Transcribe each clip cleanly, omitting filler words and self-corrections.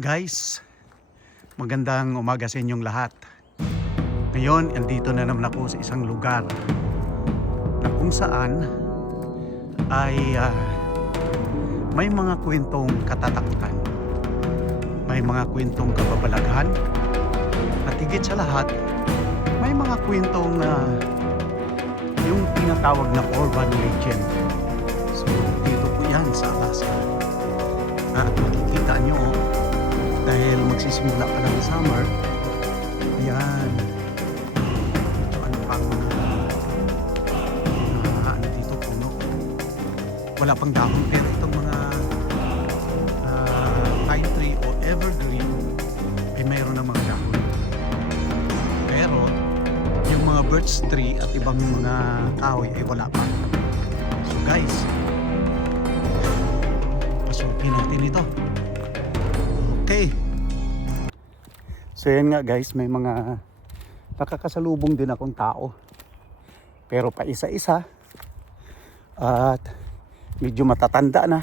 Guys, magandang umaga sa inyong lahat. Ngayon, andito na naman ako sa isang lugar na kung saan ay may mga kwentong katatakutan, may mga kwentong kababalaghan, at higit sa lahat, may mga kwentong yung tinatawag na urban legend. So, dito po yan sa Alaska. At makikita nyo, dahil magsisimula pa ng summer, ayan, ito ano pang ano dito, puno, wala pang dahon, pero itong mga pine tree o evergreen ay mayroon ng mga dahon. Pero yung mga birch tree at ibang mga kahoy ay wala pa. So guys, pasukin natin ito. Okay. So yan nga guys, may mga nakakasalubong din akong tao. Pero pa isa-isa. At medyo matatanda na.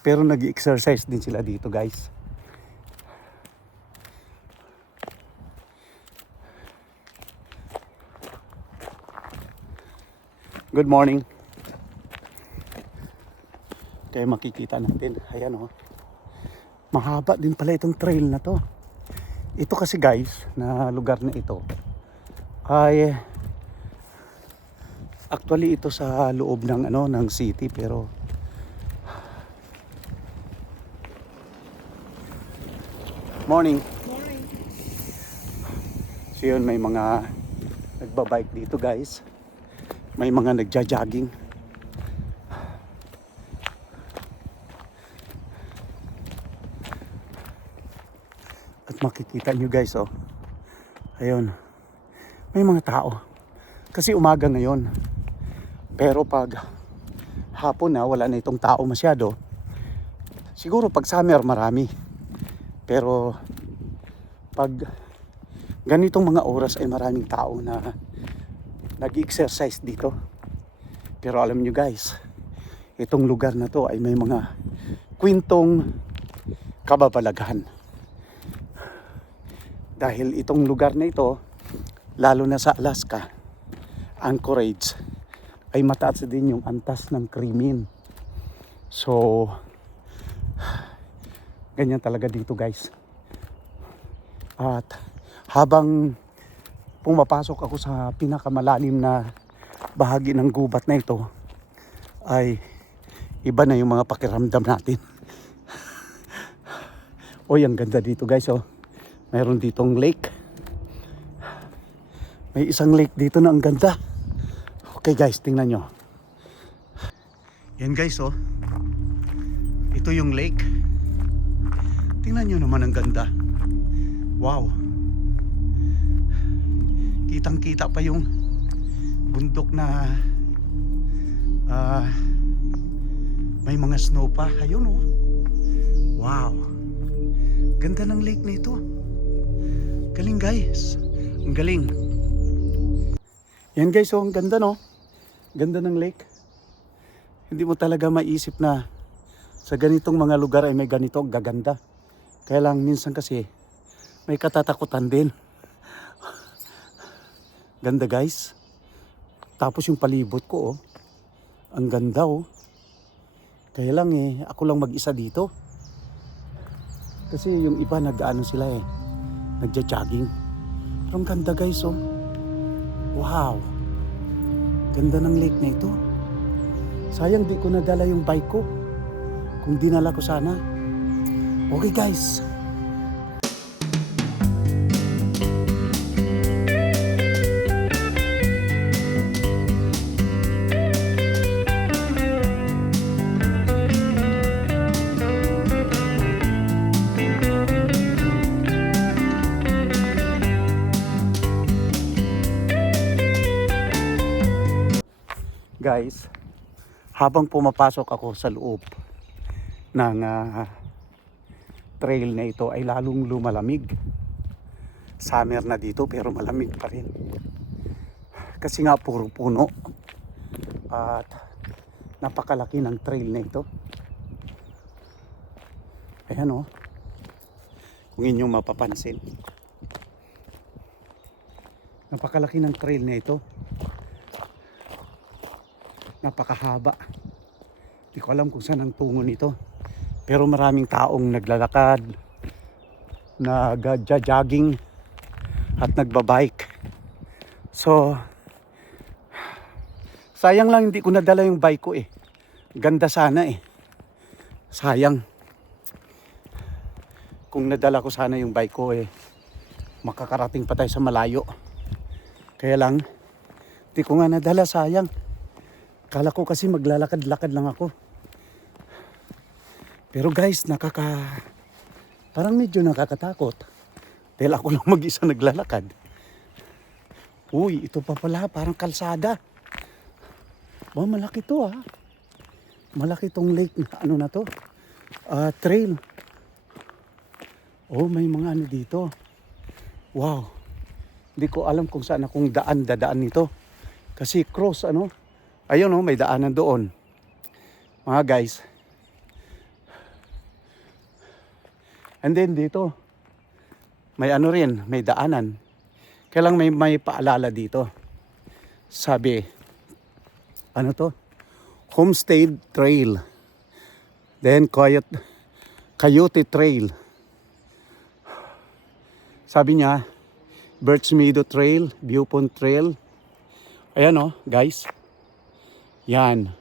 Pero nag-exercise din sila dito guys. Good morning. Kaya makikita natin, ayan o, mahaba din pala itong trail na to. Ito kasi guys, na lugar na ito ay actually ito sa loob ng ng city, pero morning. So yun, may mga nagbabike dito guys, may mga nagja-jogging. At makikita nyo guys, oh, ayun, may mga tao. Kasi umaga ngayon. Pero pag hapon na, wala na itong tao masyado. Siguro pag summer marami. Pero pag ganitong mga oras ay maraming tao na nag-exercise dito. Pero alam nyo guys, itong lugar na to ay may mga kwentong kababalaghan. Dahil itong lugar na ito, lalo na sa Alaska, Anchorage, ay mataas din yung antas ng krimen. So, ganyan talaga dito guys. At habang pumapasok ako sa pinakamalalim na bahagi ng gubat na ito, ay iba na yung mga pakiramdam natin. Oy, ang ganda dito guys, oh. Mayroon ditong lake. May isang lake dito na ang ganda. Okay guys, tingnan nyo. Yan guys, oh. Ito yung lake. Tingnan nyo naman ang ganda. Wow. Kitang kita pa yung bundok na may mga snow pa. Ayun, oh. Wow. Ganda ng lake na ito. Galing guys. Ang galing. Yan guys, oh, ang ganda no. Ganda ng lake. Hindi mo talaga maisip na sa ganitong mga lugar ay may ganito gaganda. Kaya lang minsan kasi may katatakutan din. Ganda guys. Tapos yung palibot ko, oh. Ang ganda, oh. Kaya lang ako lang mag-isa dito. Kasi yung iba nag-ano sila nagja-jogging. Pero ang ganda guys, oh. Wow. Ganda ng lake na ito. Sayang di ko nadala yung bike ko. Kung dinala ko sana. Okay guys. Guys, habang pumapasok ako sa loob ng trail na ito ay lalong lumalamig. Summer na dito pero malamig pa rin. Kasi nga puro puno. At napakalaki ng trail na ito. Ayan o. Kung inyong mapapansin. Napakalaki ng trail na ito. Napakahaba. Hindi ko alam kung saan ang tungo nito. Pero maraming taong naglalakad, nag-jogging at nagbabike. So, sayang lang hindi ko nadala yung bike ko eh. Ganda sana eh. Sayang. Kung nadala ko sana yung bike ko eh, makakarating pa tayo sa malayo. Kaya lang, di ko nga nadala, sayang. Kala ko kasi maglalakad-lakad lang ako. Pero guys, parang medyo nakakatakot. Dahil ako lang mag-isa naglalakad. Uy, ito pa pala, parang kalsada. Wow, malaki to ha. Malaki tong lake na ano na to. Trail. Oh, may mga ano dito. Wow. Hindi ko alam kung saan akong dadaan nito. Kasi cross ano. Ayun oh, may daanan doon. Mga guys. And then dito. May ano rin, may daanan. Kailang may paalala dito. Sabi, ano to? Homestead Trail. Then Coyote Trail. Sabi niya, Birch Meadow Trail, Viewpoint Trail. Ayan oh, guys. Yan.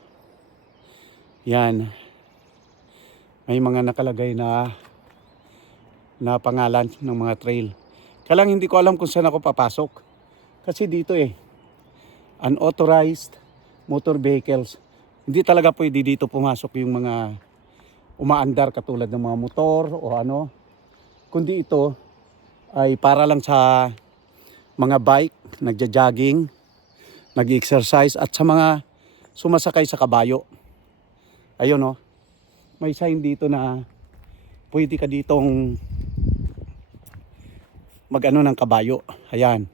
Yan. May mga nakalagay na pangalan ng mga trail. Kaya lang hindi ko alam kung saan ako papasok. Kasi dito eh, unauthorized motor vehicles. Hindi talaga pwede dito pumasok yung mga umaandar katulad ng mga motor o ano. Kundi ito ay para lang sa mga bike, nagja-jogging, nag-exercise at sa mga sumasakay sa kabayo. Ayun oh. May sign dito na pwede ka ditong mag-ano ng kabayo. Ayan.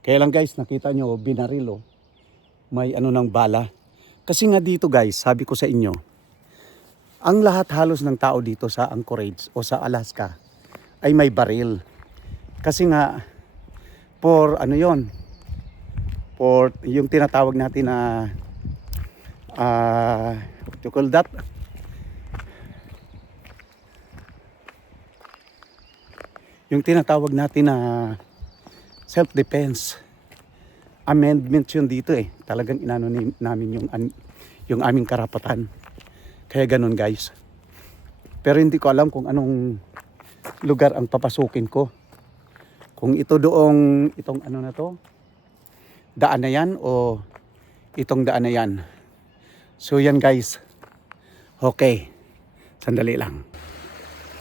Kaya lang guys, nakita nyo, binaril oh. May ano ng bala. Kasi nga dito guys, sabi ko sa inyo, ang lahat halos ng tao dito sa Anchorage o sa Alaska ay may baril. Kasi nga, for ano yon, for yung tinatawag natin na what you call that? Yung tinatawag natin na self-defense amendment yun dito eh. Talagang inano namin yung aming karapatan. Kaya ganun guys. Pero hindi ko alam kung anong lugar ang papasukin ko. Kung ito itong ano na to, daan na yan o itong daan na yan. So yan guys. Okay. Sandali lang.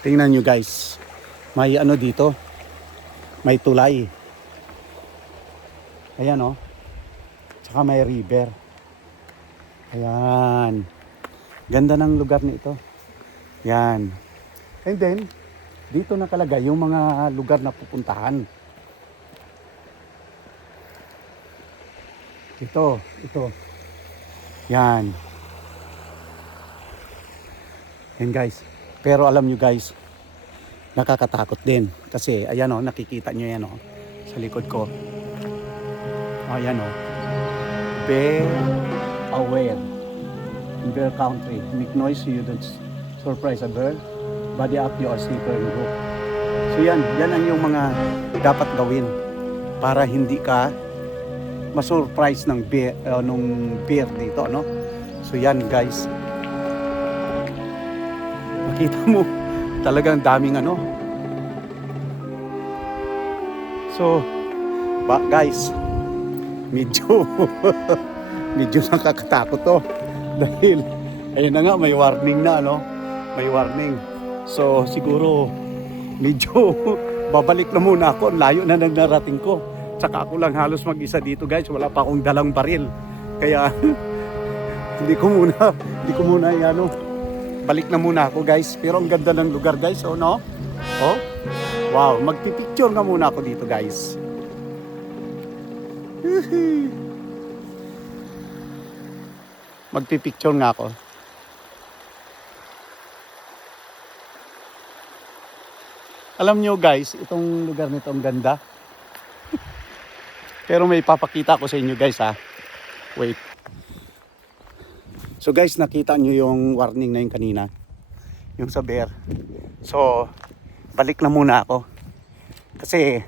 Tingnan nyo guys. May ano dito. May tulay. Ayan o. Tsaka may river. Ayan. Ganda ng lugar nito. Yan. And then, dito nakalagay yung mga lugar na pupuntahan. Ito. Yan. Yan guys. Pero alam nyo guys, nakakatakot din. Kasi ayan o, nakikita nyo yan o. Sa likod ko. Ayan o. Bear aware. In bear country. Make noise so you don't surprise a bear. Body up your sleeper and go. So yan ang yung mga dapat gawin para hindi ka ma-surprise ng bear, nung bear dito, no? So yan guys. Makita mo talagang daming ano. So guys, medyo nakakatakot to dahil ayun na nga, may warning na, no? May warning. So siguro medyo babalik na muna ako. Layo na narating ko. Tsaka ako lang halos mag-isa dito guys. Wala pa akong dalang baril. Kaya hindi ko muna ano. Balik na muna ako guys. Pero ang ganda ng lugar guys. Oh no? Oh? Wow. Magpipicture nga muna ako dito guys. Magpipicture nga ako. Alam nyo guys, itong lugar nito ang ganda. Pero may papakita ko sa inyo guys ha. Wait. So guys, nakita nyo yung warning na yung kanina. Yung sa bear. So, balik na muna ako. Kasi,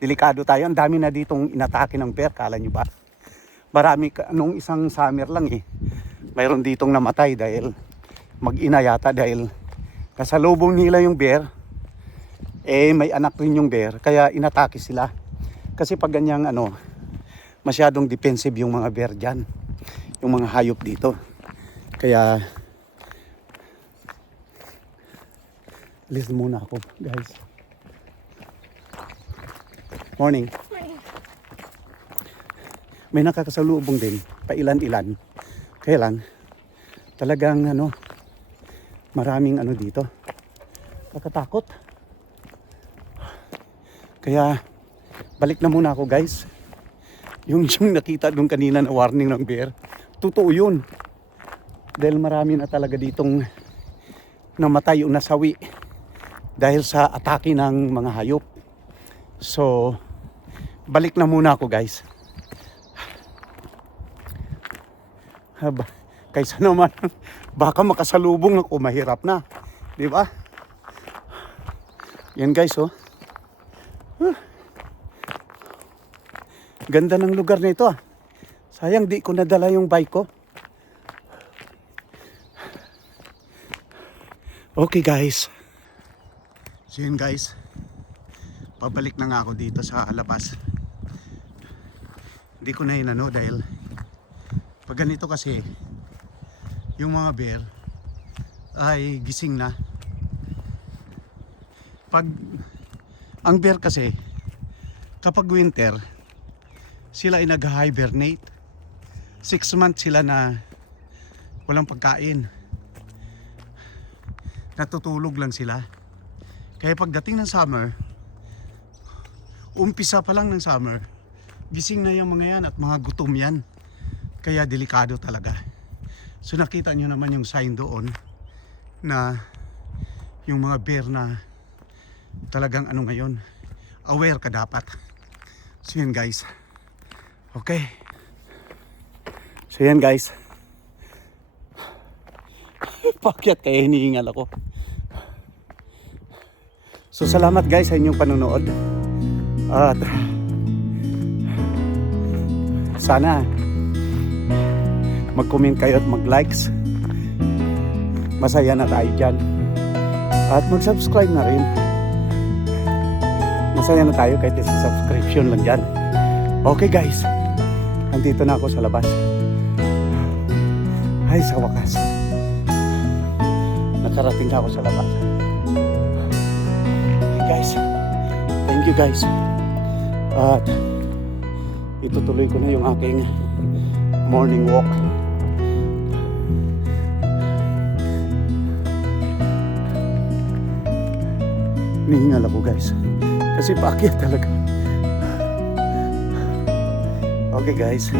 delikado tayo. Ang dami na ditong inatake ng bear. Kala nyo ba? Marami, nung isang summer lang eh. Mayroon ditong namatay dahil mag-ina yata dahil kasalubong nila yung bear. Eh, may anak rin yung bear. Kaya inatake sila. Kasi pag ganyang masyadong defensive yung mga bear dyan. Yung mga hayop dito. Kaya, alis muna ako, guys. Morning. May nakakasalubong din, pailan-ilan. Kaya lang, talagang maraming dito. Kakatakot. Kaya, balik na muna ako, guys. Yung nakita doon kanina na warning ng bear, totoo yun. Dahil marami na talaga ditong namatay o nasawi dahil sa atake ng mga hayop. So, balik na muna ako guys. Kaysa naman, baka makasalubong ako, mahirap na. Di ba? Yan guys, oh. Ganda ng lugar na ito ah. Sayang di ko nadala yung bike ko. Okay guys. So yun guys. Pabalik na nga ako dito sa labas. Hindi ko na inano dahil pag ganito kasi yung mga bear ay gising na. Pag ang bear kasi kapag winter sila ay nag-hibernate. 6 months sila na walang pagkain. Natutulog lang sila. Kaya pagdating ng summer, umpisa pa lang ng summer, gising na yung mga yan at mga gutom yan. Kaya delikado talaga. So nakita nyo naman yung sign doon na yung mga bear na talagang ngayon, aware ka dapat. So yan guys. Okay. So yan guys. Pakyat kaya hinihingal ako. So salamat guys sa inyong panonood. At sana mag-comment kayo at mag-likes. Masaya na tayo dyan. At mag-subscribe na rin. Masaya na tayo kahit isang subscription lang dyan. Okay guys. Nandito na ako sa labas. Ay sa wakas. Nakarating na ako sa labas. Guys, thank you guys. At itutuloy ko na yung aking morning walk. Hinihingal ako guys. Kasi paakyat talaga. Okay guys.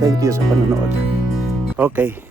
Thank you sa panonood. Okay.